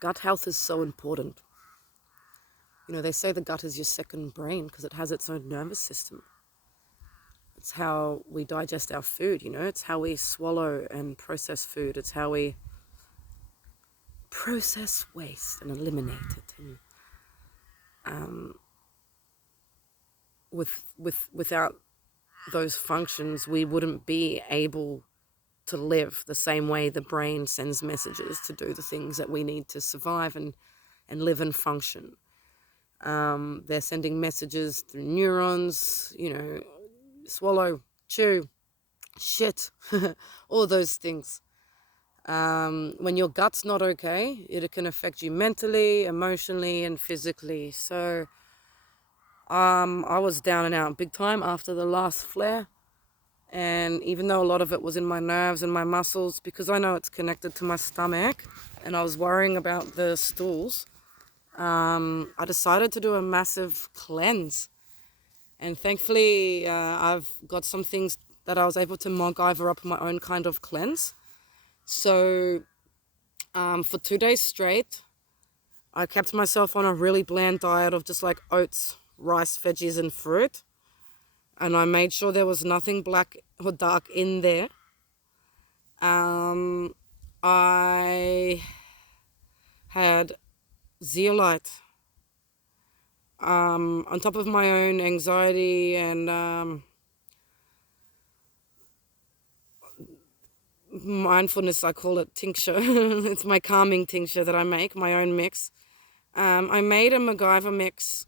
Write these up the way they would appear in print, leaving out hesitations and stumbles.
gut health is so important. They say the gut is your second brain because it has its own nervous system. It's how we digest our food, it's how we swallow and process food. It's how we process waste and eliminate it. And without those functions, we wouldn't be able to live the same way the brain sends messages to do the things that we need to survive and live and function. They're sending messages through neurons, swallow, chew, shit, all those things. When your gut's not okay, it can affect you mentally, emotionally, and physically. So I was down and out big time after the last flare. And even though a lot of it was in my nerves and my muscles, because I know it's connected to my stomach, and I was worrying about the stools, I decided to do a massive cleanse. And thankfully, I've got some things that I was able to MacGyver up my own kind of cleanse. So for 2 days straight, I kept myself on a really bland diet of just like oats, rice, veggies, and fruit. And I made sure there was nothing black or dark in there. I had zeolite. On top of my own anxiety and mindfulness, I call it tincture. It's my calming tincture that I make, my own mix. I made a MacGyver mix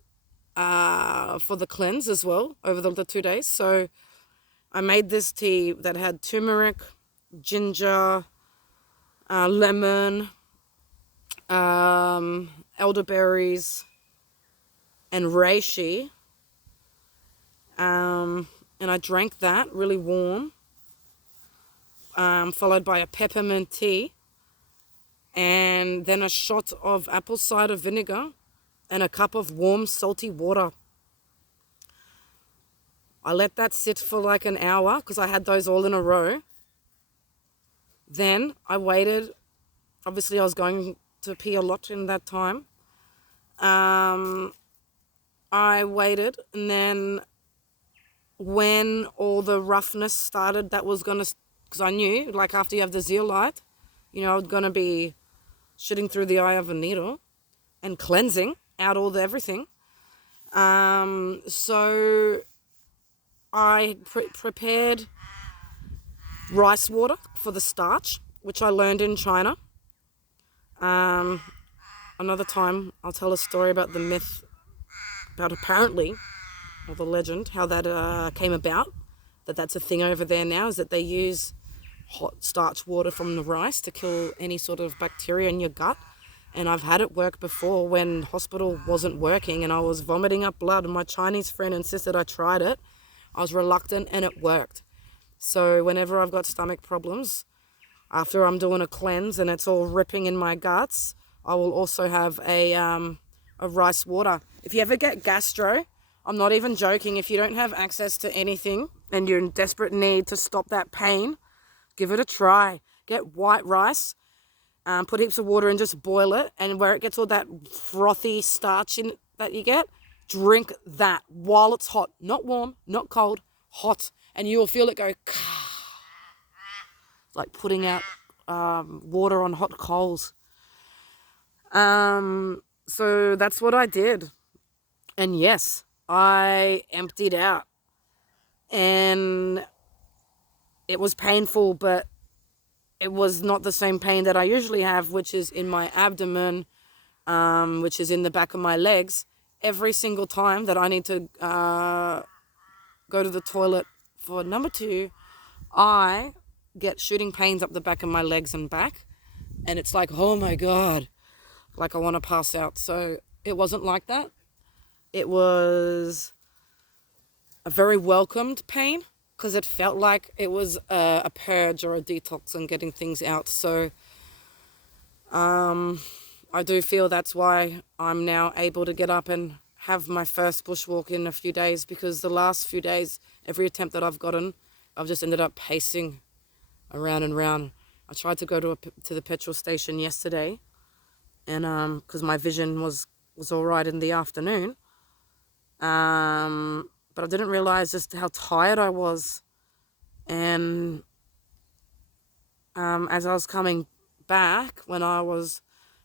for the cleanse as well over the 2 days. So I made this tea that had turmeric, ginger, lemon, elderberries, and reishi. And I drank that really warm, followed by a peppermint tea, and then a shot of apple cider vinegar and a cup of warm, salty water. I let that sit for like an hour because I had those all in a row. Then I waited. Obviously, I was going to pee a lot in that time. I waited, and then when all the roughness started, that was going to, because I knew, like after you have the zeolite, I was going to be shooting through the eye of a needle and cleansing out all the everything. So I prepared rice water for the starch, which I learned in China. Another time I'll tell a story about the myth, about apparently, or the legend, how that came about, that's a thing over there now, is that they use hot starch water from the rice to kill any sort of bacteria in your gut. And I've had it work before when hospital wasn't working and I was vomiting up blood, and my Chinese friend insisted I tried it. I was reluctant and it worked. So whenever I've got stomach problems, after I'm doing a cleanse and it's all ripping in my guts, I will also have a rice water. If you ever get gastro, I'm not even joking, if you don't have access to anything and you're in desperate need to stop that pain, give it a try. Get white rice, put heaps of water and just boil it, and where it gets all that frothy starch in that you get, drink that while it's hot. Not warm, not cold, hot. And you will feel it go, like putting out water on hot coals. So that's what I did. And yes, I emptied out. And it was painful, but it was not the same pain that I usually have, which is in my abdomen, which is in the back of my legs. Every single time that I need to go to the toilet for number 2, I get shooting pains up the back of my legs and back. And it's like, oh my God, like I want to pass out. So it wasn't like that. It was a very welcomed pain because it felt like it was a purge or a detox and getting things out. So I do feel that's why I'm now able to get up and have my first bushwalk in a few days, because the last few days, every attempt that I've gotten, I've just ended up pacing around and round. I tried to go to the petrol station yesterday, and because my vision was all right in the afternoon, but I didn't realize just how tired I was. And as I was coming back, when I was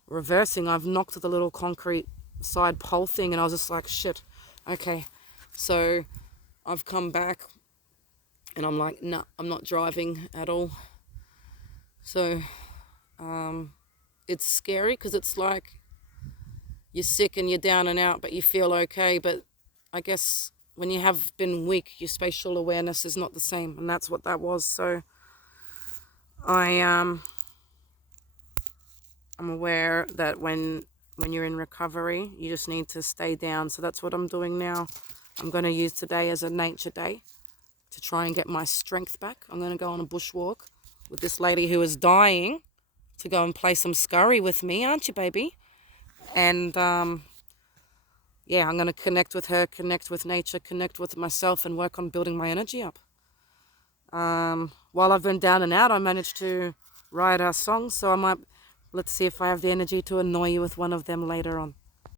reversing, I've knocked the little concrete side pole thing, and I was just like, shit, okay. So I've come back, and I'm like, no, I'm not driving at all. So it's scary because it's like you're sick and you're down and out, but you feel okay. But I guess when you have been weak, your spatial awareness is not the same, and that's what that was. So I'm aware that when you're in recovery, you just need to stay down. So that's what I'm doing now. I'm going to use today as a nature day to try and get my strength back. I'm going to go on a bushwalk with this lady who is dying to go and play some scurry with me, aren't you, baby? And yeah, I'm going to connect with her, connect with nature, connect with myself, and work on building my energy up. While I've been down and out, I managed to write our songs, so let's see if I have the energy to annoy you with one of them later on.